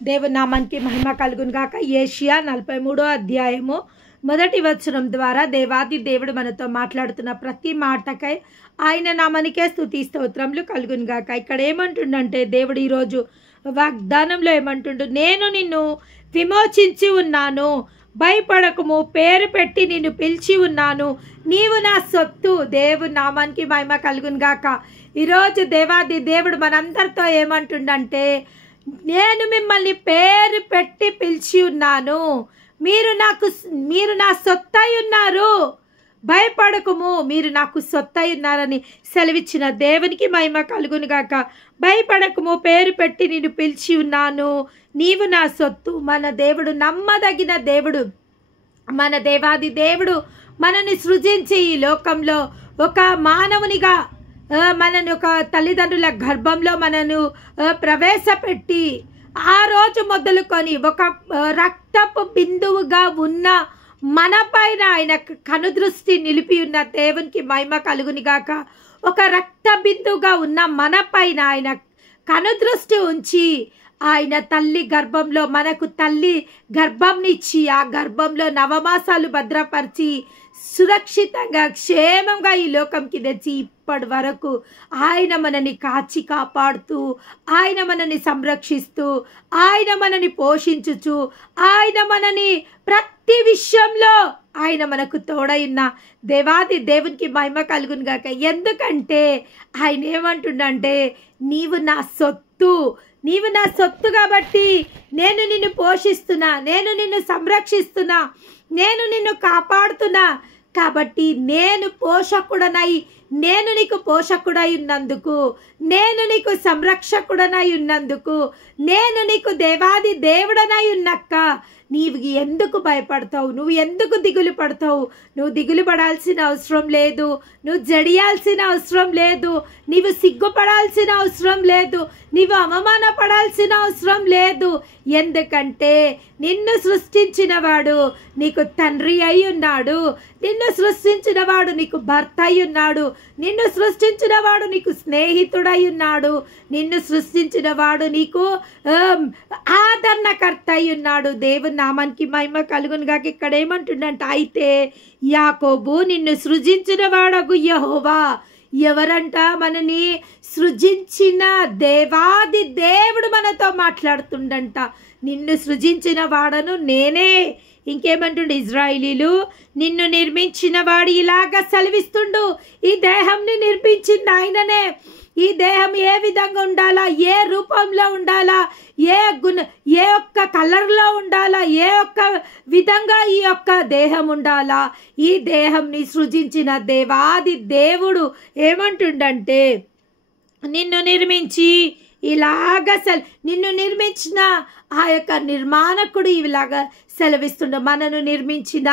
దేవుని నామానికి మహిమ కలుగును గాక. యేషయా 43వ అధ్యాయము 1వ వచనం ద్వారా దేవాది దేవుడు మనతో మాట్లాడుతున్న ప్రతి మాటకై ఆయన నామానికే స్తుతి స్తోత్రములు కలుగును గాక. ఇక్కడ ఏమంటుండంటే దేవుడు ఈరోజు వాగ్దానంలో ఏమంటుండు, నేను నిన్ను విమోచించి ఉన్నాను, భయపడకము, పేరు పెట్టి నిన్ను పిలిచి ఉన్నాను, నీవు నా సొత్తు. దేవుని నామానికి మహిమ కలుగును గాక. ఈరోజు దేవాది దేవుడు మనందరితో ఏమంటుండంటే, నేను మిమ్మల్ని పేరు పెట్టి పిలిచి ఉన్నాను, మీరు నా సొత్తై ఉన్నారు, భయపడకము, మీరు నాకు సొత్తై ఉన్నారని సెలవిచ్చిన దేవునికి మహిమ కలుగును గాక. భయపడకము, పేరు పెట్టి నేను పిలిచి ఉన్నాను, నీవు నా సొత్తు. మన దేవుడు నమ్మదగిన దేవుడు. మన దేవాది దేవుడు మనని సృజించి ఈ లోకంలో ఒక మానవునిగా మనను ఒక తల్లిదండ్రుల గర్భంలో మనను ప్రవేశపెట్టి ఆ రోజు మొదలుకొని ఒక రక్తపు బిందువుగా ఉన్న మన పైన ఆయన కనుదృష్టి నిలిపి ఉన్న దేవునికి మహిమ కలుగునిగాక. ఒక రక్త బిందువుగా ఉన్న మన పైన ఆయన కనుదృష్టి ఉంచి ఆయన తల్లి గర్భంలో మనకు తల్లి గర్భంనిచ్చి ఆ గర్భంలో నవమాసాలు భద్రపరిచి సురక్షితంగా క్షేమంగా ఈ లోకంకి తెచ్చి ఇప్పటి వరకు ఆయన మనని కాచి కాపాడుతూ, ఆయన మనని సంరక్షిస్తూ, ఆయన మనని పోషించుచు, ఆయన మనని ప్రతి విషయంలో ఆయన మనకు తోడైన దేవాది దేవునికి మహిమ కలుగును గాక. ఎందుకంటే ఆయన ఏమంటుండంటే, నీవు నా సొత్తు, నీవు నా సొత్తు కాబట్టి నేను నిన్ను పోషిస్తున్నా, నేను నిన్ను సంరక్షిస్తున్నా, నేను నిన్ను కాపాడుతున్నా. కాబట్టి నేను పోషకుడనై, నేను నీకు పోషకుడై ఉన్నందుకు, నేను నీకు సంరక్షకుడనై ఉన్నందుకు, నేను నీకు దేవాది దేవుడనై ఉన్నక్క నీవు ఎందుకు భయపడతావు? నువ్వు ఎందుకు దిగులు పడతావు? నువ్వు దిగులు పడాల్సిన అవసరం లేదు, నువ్వు జడియాల్సిన అవసరం లేదు, నీవు సిగ్గుపడాల్సిన అవసరం లేదు, నీవు అవమానపడాల్సిన అవసరం లేదు. ఎందుకంటే నిన్ను సృష్టించిన వాడు నీకు తండ్రి అయి ఉన్నాడు, నిన్ను సృష్టించిన వాడు నీకు భర్త అయి ఉన్నాడు, నిన్ను సృష్టించిన వాడు నీకు స్నేహితుడై ఉన్నాడు, నిన్ను సృష్టించిన వాడు నీకు ఆదరణకర్త అయి ఉన్నాడు. దేవుని నామానికి మహిమ కలుగును గాక. ఇక్కడ ఏమంటుండంటే, అయితే యాకోబు నిన్ను సృజించిన వాడగు యెహోవా. ఎవరంట? మనని సృజించిన దేవాది దేవుడు మనతో మాట్లాడుతుండంట. నిన్ను సృజించిన వాడను నేనే. ఇంకేమంటుండు? ఇజ్రాయిలీలు నిన్ను నిర్మించిన వాడు ఇలాగా సెలవిస్తుండు, ఈ దేహంని నిర్మించింది ఆయననే. ఈ దేహం ఏ విధంగా ఉండాలా, ఏ రూపంలో ఉండాలా, ఏ ఒక్క కలర్లో ఉండాలా, ఏ ఒక్క విధంగా ఈ యొక్క దేహం ఉండాలా, ఈ దేహంని సృజించిన దేవాది దేవుడు ఏమంటుండంటే, నిన్ను నిర్మించి నిన్ను నిర్మించిన ఆ యొక్క నిర్మాణకుడు ఇలాగా సెలవిస్తుండు. మనను నిర్మించిన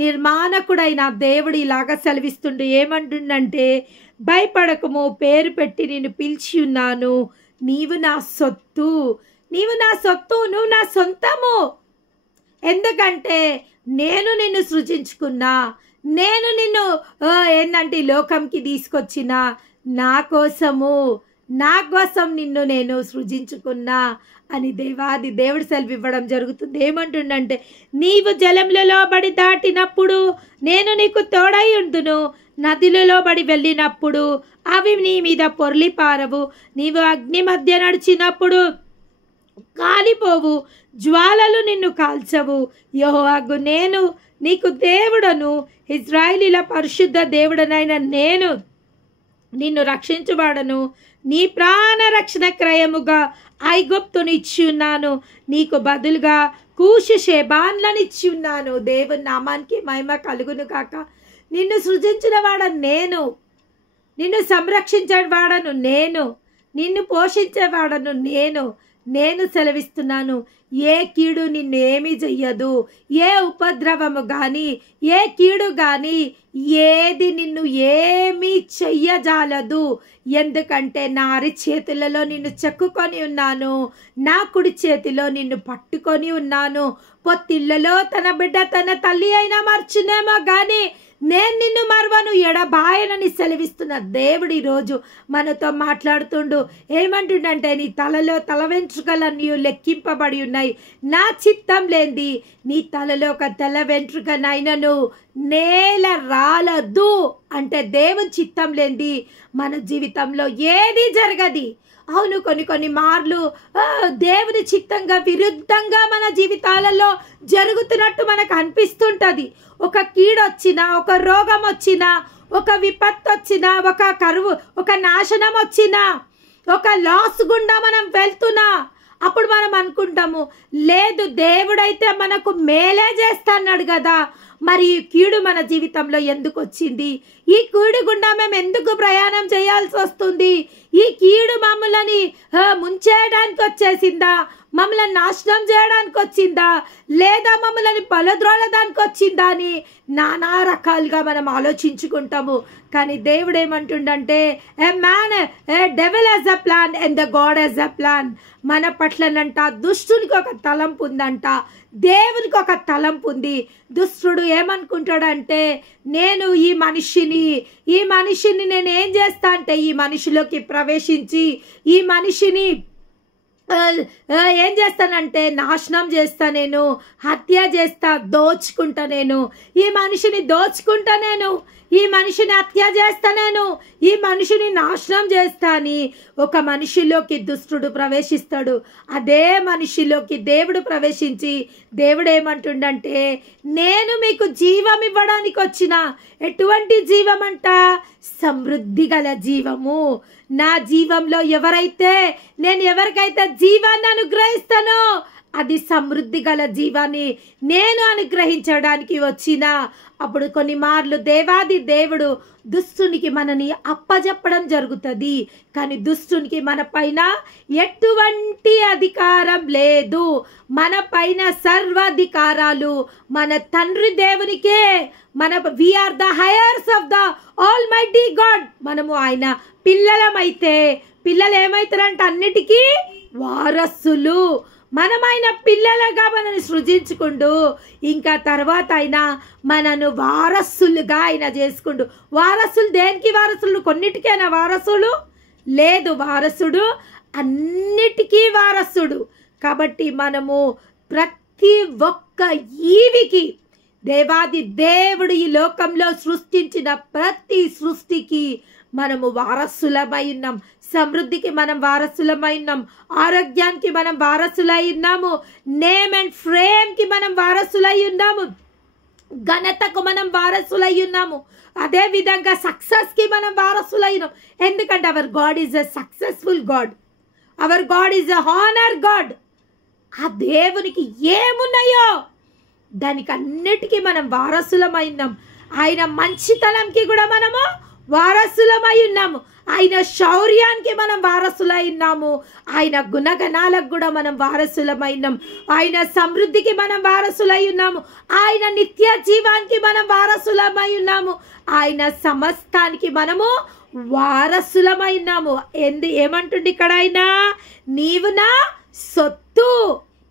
నిర్మాణకుడైన దేవుడు ఇలాగా సెలవిస్తుండు. ఏమంటుండంటే, భయపడకము, పేరు పెట్టి నేను పిలిచి ఉన్నాను, నీవు నా సొత్తు, నీవు నా సొత్తు, నువ్వు నా సొంతము. ఎందుకంటే నేను నిన్ను సృజించుకున్నా, నేను నిన్ను ఏంటంటే ఈ లోకంకి తీసుకొచ్చిన నా కోసం నిన్ను నేను సృజించుకున్నా అని దేవాది దేవుడు సెలవివ్వడం జరుగుతుంది. ఏమంటుండంటే, నీవు జలములలో బడి దాటినప్పుడు నేను నీకు తోడై ఉండును, నదులలో బడి వెళ్ళినప్పుడు అవి నీ మీద పొర్లి పారవు, నీవు అగ్ని మధ్య నడిచినప్పుడు కాలిపోవు, జ్వాలలు నిన్ను కాల్చవు. యెహోవాగు నేను నీకు దేవుడను, ఇశ్రాయేలీల పరిశుద్ధ దేవుడనైన నేను నిన్ను రక్షించువాడను, నీ ప్రాణ రక్షణ క్రయముగా ఐగుప్తుని ఇచ్చి ఉన్నాను, నీకు బదులుగా కూషు షేబాన్లను ఇచ్చి ఉన్నాను. దేవుని నామానికి మహిమ కలుగును కాక. నిన్ను సృజించిన వాడను నేను, నిన్ను సంరక్షించేవాడను నేను, నిన్ను పోషించేవాడను నేను సెలవిస్తున్నాను. ఏ కీడు నిన్ను ఏమీ చెయ్యదు, ఏ ఉపద్రవము కానీ, ఏ కీడు కానీ, ఏది నిన్ను ఏమీ చెయ్యజాలదు. ఎందుకంటే నా అరిచేతులలో నిన్ను చెక్కుకొని ఉన్నాను, నా కుడి చేతిలో నిన్ను పట్టుకొని ఉన్నాను. పొత్తిళ్లలో తన బిడ్డ తన తల్లి అయినా మర్చునేమో కానీ నేను నిన్ను మరవను, ఎడబాయనని సెలవిస్తున్న దేవుడు ఈరోజు మనతో మాట్లాడుతుండు. ఏమంటుండంటే నీ తలలో తల వెంట్రుకలన్నీ లెక్కింపబడి ఉన్నాయి, నా చిత్తం లేంది నీ తలలో ఒక తెల్ల వెంట్రుకనైనను నేల రాలదు. అంటే దేవుని చిత్తం లేంది మన జీవితంలో ఏది జరగది. అవును, కొన్ని మార్లు దేవుని చిత్తంగా విరుద్ధంగా మన జీవితాలలో జరుగుతున్నట్టు మనకు అనిపిస్తుంటది. ఒక కీడొచ్చినా, ఒక రోగం వచ్చినా, ఒక విపత్తు వచ్చినా, ఒక కరువు, ఒక నాశనం వచ్చినా, ఒక లాస్ గుండా మనం వెళ్తున్నా, అప్పుడు మనం అనుకుంటాము లేదు దేవుడైతే మనకు మేలే చేస్తాన్నాడు కదా, మరి ఈ కీడు మన జీవితంలో ఎందుకు వచ్చింది? ఈ కీడు గుండా మేము ఎందుకు ప్రయాణం చేయాల్సి వస్తుంది? ఈ కీడు మమ్మల్ని ముంచేయడానికి వచ్చేసిందా? మమ్మల్ని నాశనం చేయడానికి వచ్చిందా? లేదా మమ్మల్ని పలద్రోలడానికి వచ్చిందా అని నానా రకాలుగా మనం ఆలోచించుకుంటాము. కానీ దేవుడు ఏమంటుండంటే devil has a plan and the god has a plan. మన పట్లనంట దుష్టునికి ఒక తలంపు ఉందంట, దేవునికి ఒక తలంపు ఉంది. దుష్టుడు ఏమనుకుంటాడంటే నేను ఈ మనిషిని నేను ఏం చేస్తా అంటే ఈ మనిషిలోకి ప్రవేశించి ఈ మనిషిని ఏం చేస్తానంటే నాశనం చేస్తా, నేను హత్య చేస్తా, దోచుకుంటా, నేను ఈ మనిషిని దోచుకుంటా, నేను ఈ మనిషిని హత్య చేస్తా, నేను ఈ మనిషిని నాశనం చేస్తా అని ఒక మనిషిలోకి దుష్టుడు ప్రవేశిస్తాడు. అదే మనిషిలోకి దేవుడు ప్రవేశించి దేవుడు ఏమంటుండంటే నేను మీకు జీవం ఇవ్వడానికి వచ్చిన. ఎటువంటి జీవం అంట? సమృద్ధి గల జీవము. నా జీవంలో నేను ఎవరికైతే జీవాన్ని అనుగ్రహిస్తానో అది సమృద్ధి గల జీవాన్ని నేను అనుగ్రహించడానికి వచ్చిన. అప్పుడు కొన్ని మార్లు దేవాది దేవుడు దుష్టునికి మనని అప్పజెప్పడం జరుగుతుంది. కానీ దుష్టునికి మన పైన ఎటువంటి అధికారం లేదు. మన పైన సర్వాధికారాలు మన తండ్రి దేవునికే. We are the heirs of the almighty God. మనము ఆయన పిల్లలమైతే పిల్లలు ఏమవుతారంటే అన్నిటికీ వారసులు. మనం ఆయన పిల్లలుగా మనల్ని సృజించుకుంటూ ఇంకా తర్వాత ఆయన మనను వారసులుగా ఆయన చేసుకుంటూ. వారసులు దేనికి వారసులు? కొన్నిటికైనా వారసులు లేదు, వారసుడు అన్నిటికీ వారసుడు. కాబట్టి మనము ప్రతి ఒక్క ఈవికి దేవాది దేవుడు ఈ లోకంలో సృష్టించిన ప్రతి సృష్టికి మనము వారసులమై ఉన్నాం. సమృద్ధికి మనం వారసులమై ఉన్నాం, ఆరోగ్యానికి మనం వారసులై ఉన్నాము, నేమ్ అండ్ ఫ్రేమ్కి మనం వారసులై ఉన్నాము, ఘనతకు మనం వారసులై ఉన్నాము. అదే విధంగా సక్సెస్కి మనం వారసులై ఉన్నాం. ఎందుకంటే hour God is a successful God, hour God is a honour God. ఆ దేవునికి ఏమున్నాయో దానికి అన్నిటికీ మనం వారసులమై ఉన్నాం. ఆయన మంచితనంకి కూడా మనము వారసులమై ఉన్నాము, ఆయన శౌర్యానికి మనం వారసులై ఉన్నాము, ఆయన గుణగణాలకు కూడా మనం వారసులమై ఉన్నాం, ఆయన సమృద్ధికి మనం వారసులై ఉన్నాము, ఆయన నిత్య జీవానికి మనం వారసులమై ఉన్నాము, ఆయన సమస్తానికి మనము వారసులమై ఉన్నాము. ఏమంటుంది ఇక్కడ ఆయన? నీవు నా సొత్తు.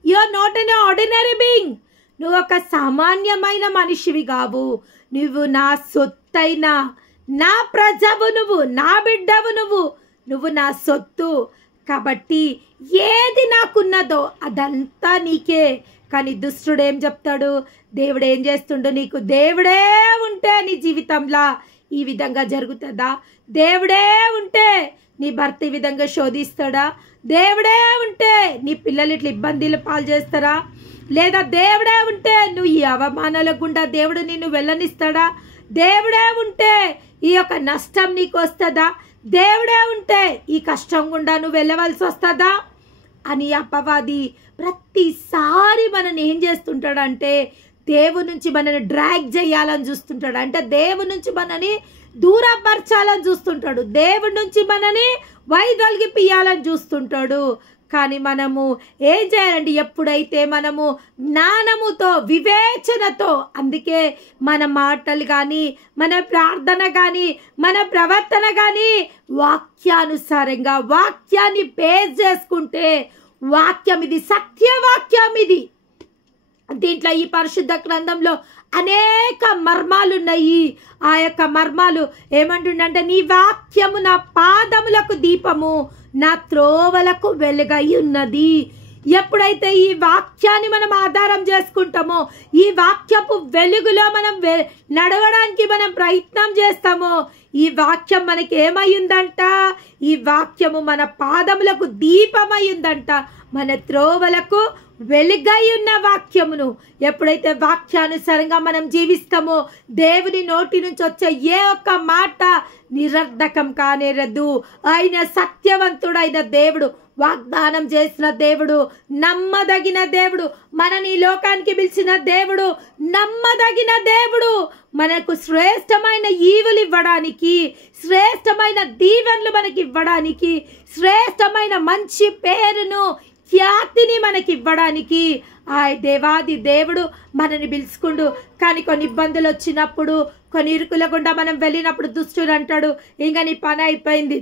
You are not an ordinary being. నువ్వు ఒక సామాన్యమైన మనిషివి కావు, నువ్వు నా సొత్తైన నా ప్రజవు, నువ్వు నా బిడ్డవు, నువ్వు నా సొత్తు. కాబట్టి ఏది నాకున్నదో అదంతా నీకే. కానీ దుష్టుడు ఏం చెప్తాడు? దేవుడు ఏం చేస్తుండో? నీకు దేవుడే ఉంటే నీ జీవితంలో ఈ విధంగా జరుగుతుందా? దేవుడే ఉంటే నీ భర్త ఈ విధంగా శోధిస్తాడా? దేవుడే ఉంటే నీ పిల్లలు ఇట్లా ఇబ్బందులు పాలు చేస్తారా? లేదా దేవుడే ఉంటే నువ్వు ఈ అవమానాల గుండా దేవుడు నిన్ను వెళ్ళనిస్తాడా? దేవుడే ఉంటే ఈ యొక్క నష్టం నీకు వస్తుందా? దేవుడే ఉంటే ఈ కష్టం గుండా నువ్వు వెళ్ళవలసి వస్తుందా అని అపవాది ప్రతిసారి మనని ఏం చేస్తుంటాడంటే దేవుడి నుంచి మనని డ్రాగ్ చేయాలని చూస్తుంటాడు. అంటే దేవుడి నుంచి మనని దూరపరచాలని చూస్తుంటాడు, దేవుడి నుంచి మనని వైదొలిగిపియాలని చూస్తుంటాడు. కానీ మనము ఏం చేయాలంటే ఎప్పుడైతే మనము జ్ఞానముతో వివేచనతో, అందుకే మన మాటలు కానీ మన ప్రార్థన కానీ మన ప్రవర్తన కానీ వాక్యానుసారంగా వాక్యాన్ని బేస్ చేసుకుంటే, వాక్యం ఇది సత్యవాక్యం, ఇది దీంట్లో ఈ పరిశుద్ధ గ్రంథంలో అనేక మర్మాలు ఉన్నాయి. ఆ యొక్క మర్మాలు ఏమంటుండంటే, నీ వాక్యము నా పాదములకు దీపము, నా త్రోవలకు వెలుగై ఉన్నది. ఎప్పుడైతే ఈ వాక్యాన్ని మనం ఆధారం చేసుకుంటామో, ఈ వాక్యపు వెలుగులో మనం నడవడానికి మనం ప్రయత్నం చేస్తామో, ఈ వాక్యం మనకి ఏమయ్యిందంట, ఈ వాక్యము మన పాదములకు దీపమయ్యిందంట, మన త్రోవలకు వెలుగై ఉన్న వాక్యమును ఎప్పుడైతే వాక్యానుసారంగా మనం జీవిస్తామో, దేవుని నోటి నుంచి వచ్చే ఏ ఒక్క మాట నిరర్ధకం కానేరదు. ఆయన సత్యవంతుడైన దేవుడు, వాగ్దానం చేసిన దేవుడు, నమ్మదగిన దేవుడు, మనని ఈ లోకానికి పిలిచిన దేవుడు, నమ్మదగిన దేవుడు, మనకు శ్రేష్టమైన ఈవులు ఇవ్వడానికి, శ్రేష్టమైన దీవెనలు మనకి ఇవ్వడానికి, శ్రేష్టమైన మంచి పేరును ఖ్యాతిని మనకి ఇవ్వడానికి ఆ దేవాది దేవుడు మనని పిలుచుకుండు. కానీ కొన్ని ఇబ్బందులు వచ్చినప్పుడు, కొన్ని ఇరుకుల గుండా మనం వెళ్ళినప్పుడు దుష్టుడు అంటాడు, ఇంకా నీ పని అయిపోయింది,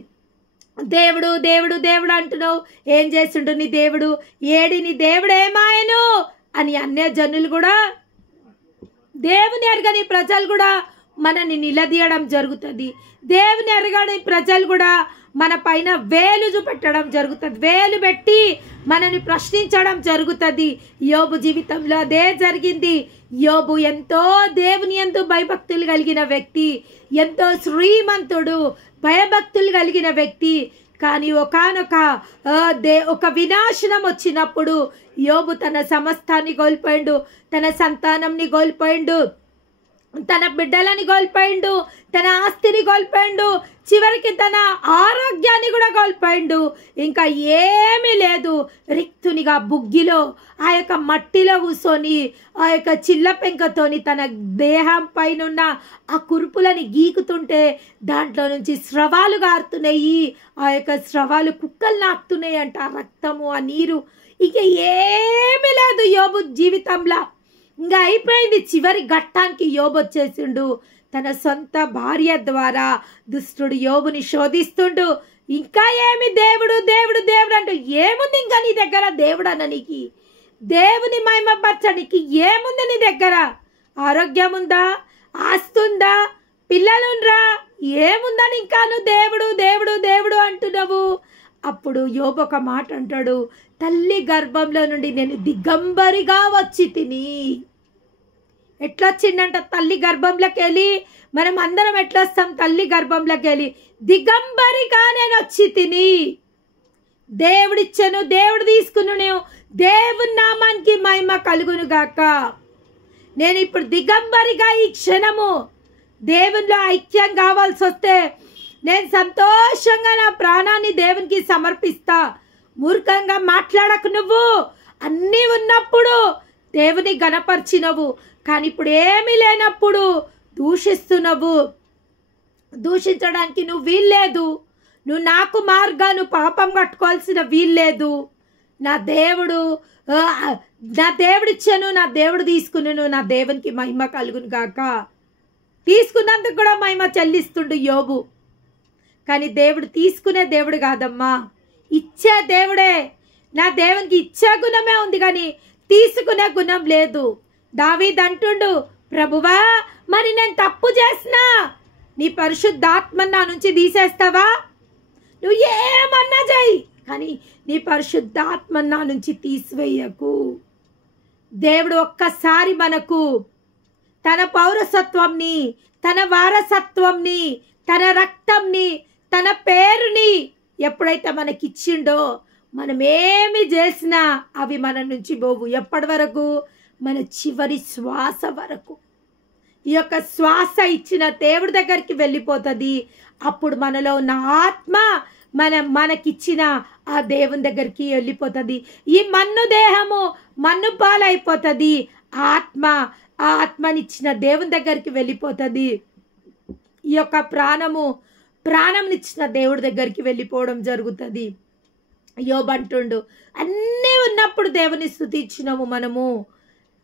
దేవుడు దేవుడు దేవుడు అంటున్నావు, ఏం చేస్తుండు నీ దేవుడు, ఏడి నీ దేవుడు ఏమాయను అని అన్య జనులు కూడా, దేవుని ఎరగని ప్రజలు కూడా మనని నిలదీయడం జరుగుతుంది. దేవుని ఎరగని ప్రజలు కూడా మన పైన వేలు చూపెట్టడం జరుగుతుంది, వేలు పెట్టి మనని ప్రశ్నించడం జరుగుతుంది. యోబు జీవితంలో అదే జరిగింది. యోబు ఎంతో దేవుని యందు భయభక్తులు కలిగిన వ్యక్తి, ఎంతో శ్రీమంతుడు, భయభక్తులు కలిగిన వ్యక్తి. కానీ ఒకానొక ఒక వినాశనం వచ్చినప్పుడు యోబు తన సమస్తాన్ని కోల్పోయిండు, తన సంతానంని కోల్పోయిండు, తన బిడ్డలని కోల్పోయిండు, తన ఆస్తిని కోల్పోయిండు, చివరికి తన ఆరోగ్యాన్ని కూడా కోల్పోయిండు. ఇంకా ఏమీ లేదు, రిక్తునిగా బుగ్గిలో ఆ యొక్క మట్టిలో కూర్చొని ఆ యొక్క చిల్ల పెంకతోని తన దేహం పైన ఆ కురుపులని గీకుతుంటే దాంట్లో నుంచి స్రవాలు గారుతున్నాయి. ఆ యొక్క స్రవాలు కుక్కలు నాకుతున్నాయి అంట, ఆ రక్తము, ఆ నీరు. ఇక ఏమీ లేదు యోబు జీవితంలో, ఇంకా అయిపోయింది. చివరి ఘట్టానికి యోబు వచ్చేసిండు. తన సొంత భార్య ద్వారా దుష్టుడు యోబుని శోధిస్తుండు. ఇంకా ఏమి దేవుడు దేవుడు దేవుడు అంటూ ఏముంది ఇంకా నీ దగ్గర దేవుడు అననికి, దేవుని మహిమపరచడానికి ఏముంది నీ దగ్గర? ఆరోగ్యం ఉందా, ఆస్తుందా, పిల్లలుండ్రా, ఏముందని ఇంకా నువ్వు దేవుడు దేవుడు దేవుడు అంటున్నావు? అప్పుడు యోబు ఒక మాట అంటాడు, తల్లి గర్భంలో నుండి నేను దిగంబరిగా వచ్చి తిని. ఎట్లా వచ్చిందంట తల్లి గర్భంలోకి వెళ్ళి? మనం అందరం ఎట్లా వస్తాం తల్లి గర్భంలోకి వెళ్ళి? దిగంబరిగా నేను వచ్చి తిని. దేవుడిచ్చాను, దేవుడు తీసుకున్నాను, దేవుని నామానికి మహిమ కలుగును గాక. నేను ఇప్పుడు దిగంబరిగా ఈ క్షణము దేవునిలో ఐక్యం కావాల్సి వస్తే నేను సంతోషంగా నా ప్రాణాన్ని దేవునికి సమర్పిస్తా. మూర్ఖంగా మాట్లాడకు నువ్వు, అన్నీ ఉన్నప్పుడు దేవుని గణపరిచినవు, కానీ ఇప్పుడు ఏమీ లేనప్పుడు దూషిస్తున్నావు. దూషించడానికి నువ్వు వీల్లేదు, నువ్వు నాకు మార్గాను పాపం కట్టుకోవాల్సిన వీల్లేదు. నా దేవుడిచ్చాను, నా దేవుడు తీసుకున్నాను, నా దేవునికి మహిమ కలుగును గాక. తీసుకున్నందుకు కూడా మహిమ చెల్లిస్తుండు యోబు. కానీ దేవుడు తీసుకునే దేవుడు కాదమ్మా, ఇచ్చే దేవుడే. నా దేవునికి ఇచ్చే గుణమే ఉంది కానీ తీసుకునే గుణం లేదు. దావీదు అంటుండు, ప్రభువా మరి నేను తప్పు చేసినా నీ పరిశుద్ధాత్మను నా నుంచి తీసేస్తావా? నువ్వు ఏమన్నా చేయి, కానీ నీ పరిశుద్ధాత్మను నా నుంచి తీసివేయకు. దేవుడు ఒక్కసారి మనకు తన పౌరసత్వంని, తన వారసత్వంని, తన రక్తంని, తన పేరుని ఎప్పుడైతే మనకిచ్చిండో, మనం ఏమి చేసినా అవి మన నుంచి పోవు. ఎప్పటి వరకు? మన చివరి శ్వాస వరకు. ఈ యొక్క శ్వాస ఇచ్చిన దేవుడి దగ్గరికి వెళ్ళిపోతుంది. అప్పుడు మనలో ఉన్న ఆత్మ మనకిచ్చిన ఆ దేవుని దగ్గరికి వెళ్ళిపోతుంది. ఈ మన్ను దేహము మన్ను పాలైపోతుంది. ఆత్మ ఆ ఆత్మనిచ్చిన దేవుని దగ్గరికి వెళ్ళిపోతుంది. ఈ యొక్క ప్రాణంనిచ్చిన దేవుడి దగ్గరికి వెళ్ళిపోవడం జరుగుతుంది. యోబు అంటుండు, అన్నీ ఉన్నప్పుడు దేవుని స్తుతించినాము మనము,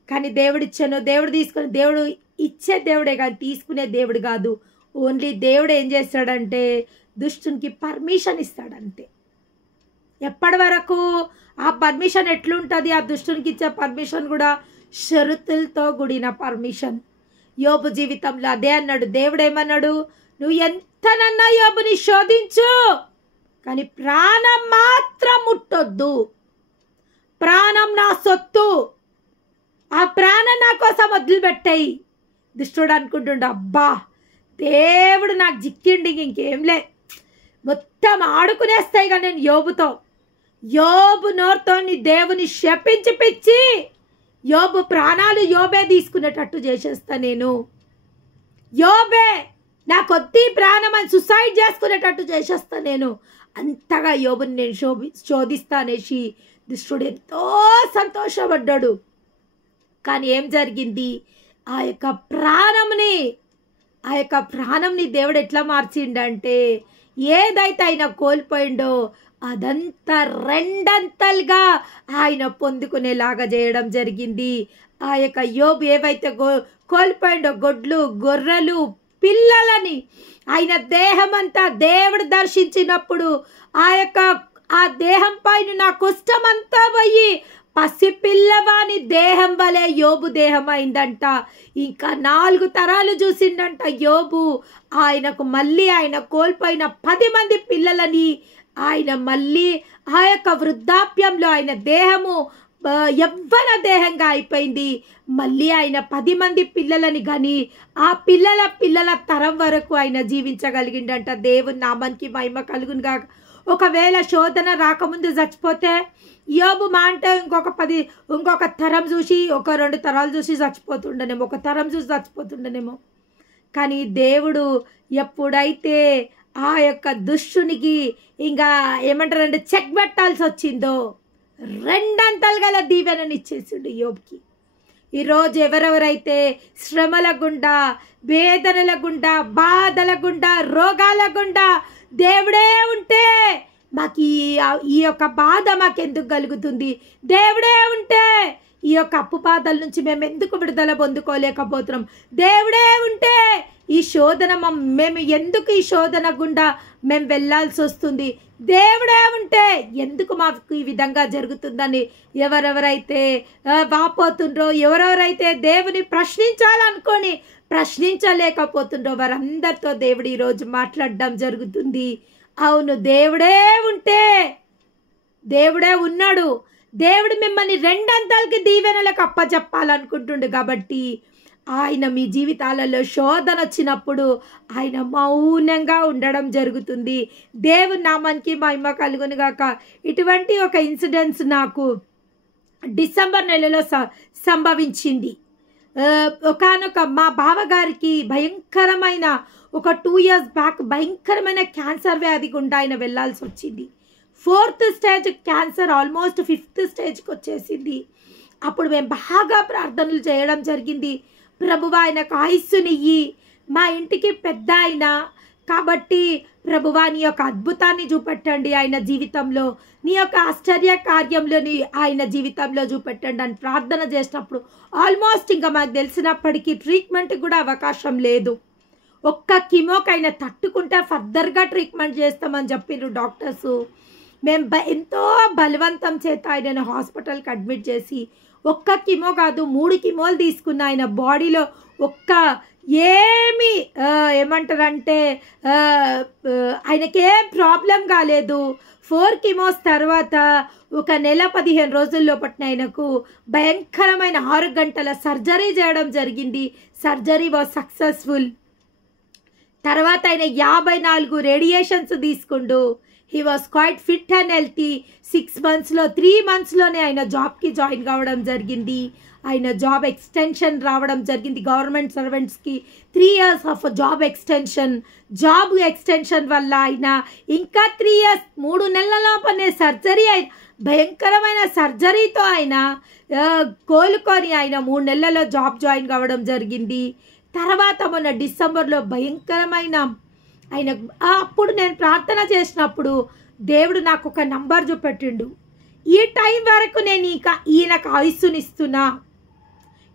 కానీ దేవుడిచ్చాను, దేవుడు తీసుకొని, దేవుడు ఇచ్చే దేవుడే కానీ తీసుకునే దేవుడు కాదు. ఓన్లీ దేవుడు ఏం చేస్తాడంటే దుష్టునికి పర్మిషన్ ఇస్తాడంతే. ఎప్పటి వరకు ఆ పర్మిషన్ ఎట్లుంటుంది? ఆ దుష్టునికి ఇచ్చే పర్మిషన్ కూడా షరతులతో కూడిన పర్మిషన్. యోబు జీవితంలో అదే అన్నాడు. దేవుడు ఏమన్నాడు? నువ్వు ఎంతనన్నా యోబుని శోధించు, కానీ ప్రాణం మాత్రం ముట్టొద్దు. ప్రాణం నా సొత్తు, ఆ ప్రాణం నా కోసం వదిలిపెట్టాయి. దుష్టుడు అనుకుంటుండ, అబ్బా దేవుడు నాకు జిక్కిండి, ఇంకేంలే, మొత్తం ఆడుకునేస్తాయి కానీ నేను యోబుతో. యోబు నోరుతో నీ దేవుని శపించి పిచ్చి యోబు ప్రాణాలు యోబే తీసుకునేటట్టు చేసేస్తా నేను. యోబే నా కొద్ది ప్రాణం అని సుసైడ్ చేసుకునేటట్టు చేసేస్తా నేను. అంతగా యోబుని నేను శోధిస్తా అనేసి దుష్టుడు ఎంతో సంతోషపడ్డాడు. కానీ ఏం జరిగింది? ఆ యొక్క ప్రాణంని దేవుడు ఎట్లా మార్చిండంటే, ఏదైతే ఆయన కోల్పోయిండో అదంతా రెండంతలుగా ఆయన పొందుకునేలాగా చేయడం జరిగింది. ఆ యొక్క యోబు ఏవైతే కోల్పోయిండో గొడ్లు, గొర్రెలు, పిల్లలని, ఆయన దేహం అంతా దేవుడు దర్శించినప్పుడు ఆ దేహం పైన నా కుష్టమంతా పోయి పసిపిల్లవాని దేహం వలె యోబు దేహం అయిందంట. ఇంకా 4 తరాలు చూసిండంట యోబు. ఆయనకు మళ్ళీ ఆయన కోల్పోయిన 10 మంది పిల్లలని ఆయన మళ్ళీ ఆ యొక్క వృద్ధాప్యంలో ఆయన దేహము యవ్వన దేహంగా అయిపోయింది. మళ్ళీ ఆయన 10 మంది పిల్లలని కానీ ఆ పిల్లల తరం వరకు ఆయన జీవించగలిగిండంట. దేవుని నామానికి మహిమ కలుగునుగా. ఒకవేళ శోధన రాకముందు చచ్చిపోతే యోబు మా అంటే ఇంకొక తరం చూసి, ఒక 2 తరాలు చూసి చచ్చిపోతుండనేమో, ఒక తరం చూసి చచ్చిపోతుండనేమో. కానీ దేవుడు ఎప్పుడైతే ఆ యొక్క దుష్టునికి ఇంకా ఏమంటారంటే చెక్ పెట్టాల్సి వచ్చిందో, రెండంతలు గల దీవెనని ఇచ్చేసిండు యోబుకి. ఈరోజు ఎవరెవరైతే శ్రమల గుండా, వేదనల గుండా, బాధల గుండా, రోగాల గుండా దేవుడే ఉంటే మాకు ఈ యొక్క బాధ మాకెందుకు కలుగుతుంది? దేవుడే ఉంటే ఈ యొక్క అప్పు బాధల నుంచి మేము ఎందుకు విడుదల పొందుకోలేకపోతున్నాం? దేవుడే ఉంటే ఈ శోధన మేము ఎందుకు ఈ శోధన గుండా మేము వెళ్ళాల్సి వస్తుంది? దేవుడే ఉంటే ఎందుకు మాకు ఈ విధంగా జరుగుతుందని ఎవరెవరైతే వాపోతుండ్రో, ఎవరెవరైతే దేవుని ప్రశ్నించాలనుకొని ప్రశ్నించలేకపోతుండ్రో వారందరితో దేవుడు ఈరోజు మాట్లాడడం జరుగుతుంది. అవును, దేవుడే ఉంటే, దేవుడే ఉన్నాడు. దేవుడు మిమ్మల్ని రెండంతలకి దీవెనలకు అప్పచెప్పాలనుకుంటుండు. కాబట్టి ఆయన మీ జీవితాలలో శోధన వచ్చినప్పుడు ఆయన మౌనంగా ఉండడం జరుగుతుంది. దేవుని నామానికి మహిమ కలుగును గాక. ఇటువంటి ఒక ఇన్సిడెంట్స్ నాకు డిసెంబర్ నెలలో సంభవించింది. ఒకనొక మా బావగారికి భయంకరమైన ఒక 2 years బ్యాక్ భయంకరమైన క్యాన్సర్ వ్యాధి గుండా ఆయన వెళ్ళాల్సి వచ్చింది. 4th stage cancer, almost 5th స్టేజ్కి వచ్చేసింది. అప్పుడు మేము బాగా ప్రార్థనలు చేయడం జరిగింది. ప్రభువా ఆయనకు ఆయుస్సునియ్యి, మా ఇంటికి పెద్ద ఆయన కాబట్టి ప్రభువా నీ యొక్క అద్భుతాన్ని చూపెట్టండి ఆయన జీవితంలో, నీ యొక్క ఆశ్చర్య కార్యంలోని ఆయన జీవితంలో చూపెట్టండి అని ప్రార్థన చేసినప్పుడు ఆల్మోస్ట్ ఇంకా మాకు తెలిసినప్పటికీ ట్రీట్మెంట్ కూడా అవకాశం లేదు. ఒక్క కిమోకైనా తట్టుకుంటే ఫర్దర్గా ట్రీట్మెంట్ చేస్తామని చెప్పిన డాక్టర్సు. మేము ఎంతో బలవంతం చేత ఆయనను హాస్పిటల్కి అడ్మిట్ చేసి ఒక్క కిమో కాదు 3 కిమోలు తీసుకున్న. ఆయన బాడీలో ఏమి ఏమంటారంటే ఆయనకేం ప్రాబ్లం కాలేదు. 4 కిమోస్ తర్వాత 1 నెల 15 రోజుల్లో పట్టిన ఆయనకు భయంకరమైన 6 గంటల సర్జరీ చేయడం జరిగింది. Surgery was successful. తర్వాత ఆయన 54 రేడియేషన్స్ తీసుకుండు. He was quite fit and healthy. 6 monthsలో 3 monthsలోనే ఆయన జాబ్కి జాయిన్ కావడం జరిగింది. ఆయన జాబ్ ఎక్స్టెన్షన్ రావడం జరిగింది. గవర్నమెంట్ సర్వెంట్స్కి 3 years ఆఫ్ జాబ్ ఎక్స్టెన్షన్ వల్ల ఆయన ఇంకా 3 years 3 నెలల లోపలనే సర్జరీ అయిన భయంకరమైన సర్జరీతో ఆయన కోలుకొని ఆయన 3 నెలల్లో జాబ్ జాయిన్ కావడం జరిగింది. తర్వాత మొన్న డిసెంబర్లో భయంకరమైన ఆయన అప్పుడు నేను ప్రార్థన చేసినప్పుడు దేవుడు నాకు ఒక నంబర్ చూపెట్టిండు. ఈ టైం వరకు నేను ఈయనకు ఆయుస్సునిస్తున్నా,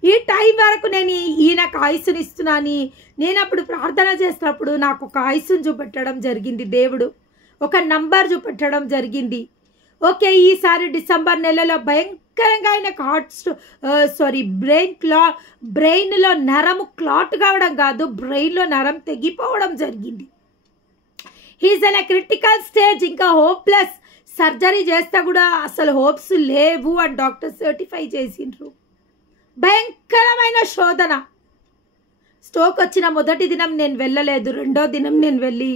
ఈ టైం వరకు నేను ఈయనకు ఆయుస్సునిస్తున్నా అని నేను అప్పుడు ప్రార్థన చేసినప్పుడు నాకు ఒక ఆయుస్సును చూపెట్టడం జరిగింది. దేవుడు ఒక నంబర్ చూపెట్టడం జరిగింది. ఓకే, ఈసారి డిసెంబర్ నెలలో భయంకరంగా ఆయనకు బ్రెయిన్లో నరము క్లాట్ కావడం కాదు, బ్రెయిన్లో నరం తెగిపోవడం జరిగింది. హీజ్ అన్ క్రిటికల్ స్టేజ్, ఇంకా హోప్లెస్, సర్జరీ చేస్తే కూడా అసలు హోప్స్ లేవు అని డాక్టర్ సర్టిఫై చేసిండ్రు. భయంకరమైన శోధన. స్ట్రోక్ వచ్చిన మొదటి దినం నేను వెళ్ళలేదు, రెండో దినం నేను వెళ్ళి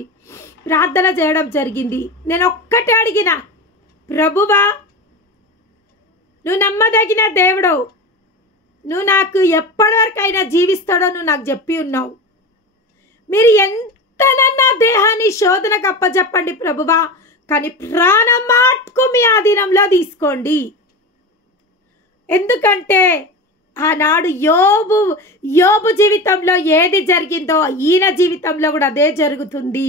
ప్రార్థన చేయడం జరిగింది. నేను ఒక్కటే అడిగిన, ప్రభువా నువ్వు నమ్మదగిన దేవుడు, నువ్వు నాకు ఎప్పటివరకైనా జీవిస్తాడో నువ్వు నాకు చెప్పి ఉన్నావు. మీరు ఎంతనన్నా దేహాన్ని శోధనకు అప్పచెప్పండి ప్రభువా, కానీ ప్రాణం మాట్కు మీ ఆధీనంలో తీసుకోండి. ఎందుకంటే ఆనాడు యోబు జీవితంలో ఏది జరిగిందో ఈయన జీవితంలో కూడా అదే జరుగుతుంది.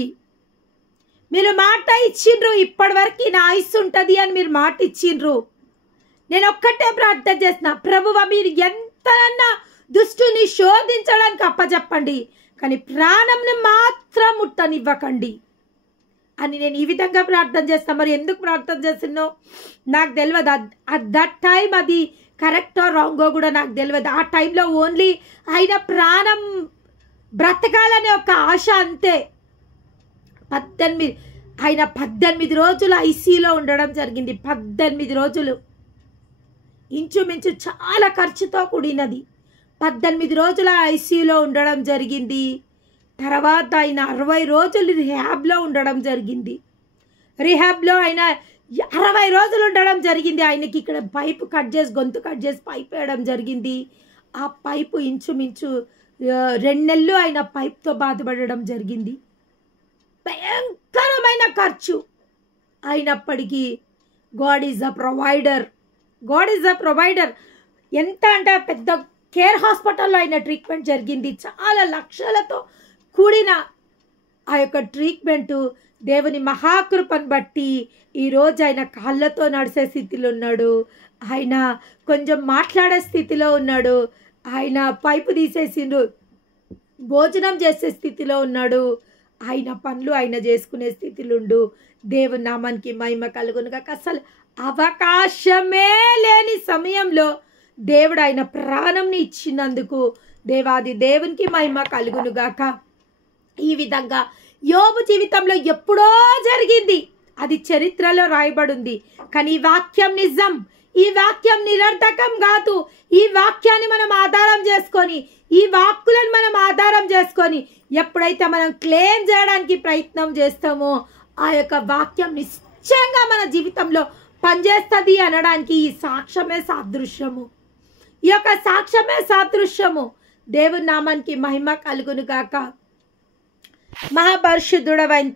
మీరు మాట ఇచ్చిండ్రు, ఇప్పటి వరకు నా ఆయుస్సు ఉంటుంది అని మీరు మాట ఇచ్చిండ్రు. నేను ఒక్కటే ప్రార్థన చేసిన, ప్రభువా మీరు ఎంతనన్నా దుష్టుని శోధించడానికి అప్పచెప్పండి, కానీ ప్రాణంని మాత్రం ముట్టనివ్వకండి అని నేను ఈ విధంగా ప్రార్థన చేస్తాను. మరి ఎందుకు ప్రార్థన చేసినో నాకు తెలియదు. అట్ దట్ టైం అది కరెక్టో రాంగో కూడా నాకు తెలియదు. ఆ టైంలో ఓన్లీ ఆయన ప్రాణం బ్రతకాలనే ఒక ఆశ అంతే. 18 రోజులు ఐసీయూలో ఉండడం జరిగింది. 18 రోజులు, ఇంచుమించు చాలా ఖర్చుతో కూడినది. 18 రోజుల ఐసీయూలో ఉండడం జరిగింది. తర్వాత ఆయన 60 రోజులు రిహాబ్లో ఉండడం జరిగింది. రిహాబ్లో ఆయన 60 రోజులు ఉండడం జరిగింది. ఆయనకి ఇక్కడ పైపు కట్ చేసి, గొంతు కట్ చేసి పైప్ వేయడం జరిగింది. ఆ పైపు ఇంచుమించు 2 నెలలు ఆయన పైప్తో బాధపడడం జరిగింది. భయంకరమైన ఖర్చు. అయినప్పటికీ God is a provider. God is a provider. ఎంత అంటే పెద్ద కేర్ హాస్పిటల్లో ఆయన ట్రీట్మెంట్ జరిగింది. చాలా లక్షలతో కూడిన ఆ యొక్క ట్రీట్మెంటు దేవుని మహాకృపను బట్టి ఈరోజు ఆయన కాళ్ళతో నడిచే స్థితిలో ఉన్నాడు. ఆయన కొంచెం మాట్లాడే స్థితిలో ఉన్నాడు. ఆయన పైపు తీసేసిండు, భోజనం చేసే స్థితిలో ఉన్నాడు. ఆయన పనులు ఆయన చేసుకునే స్థితిలో ఉండు. దేవుని నామానికి మహిమ కలుగునుగాక. అసలు అవకాశమే లేని సమయంలో దేవుడు ఆయన ప్రాణంని ఇచ్చినందుకు దేవాది దేవునికి మహిమ కలుగునుగాక. ఈ విధంగా యోబు జీవితంలో ఎప్పుడో జరిగింది, అది చరిత్రలో రాయబడింది. కానీ ఈ వాక్యం నిజం, ఈ వాక్యం నిరర్థకం కాదు. ఈ వాక్యాన్ని మనం ఆధారం చేసుకొని, ఈ వాక్కులను మనం ఆధారం చేసుకొని ఎప్పుడైతే మనం క్లెయిమ్ చేయడానికి ప్రయత్నం చేస్తామో ఆ యొక్క వాక్యం నిశ్చయంగా మన జీవితంలో పనిచేస్తుంది అనడానికి ఈ సాక్ష్యమే సాదృశ్యము. ఈ యొక్క సాక్ష్యమే సాదృశ్యము. దేవుని నామానికి మహిమ కలుగును గాక. మహాపరిశుద్ధుడవైన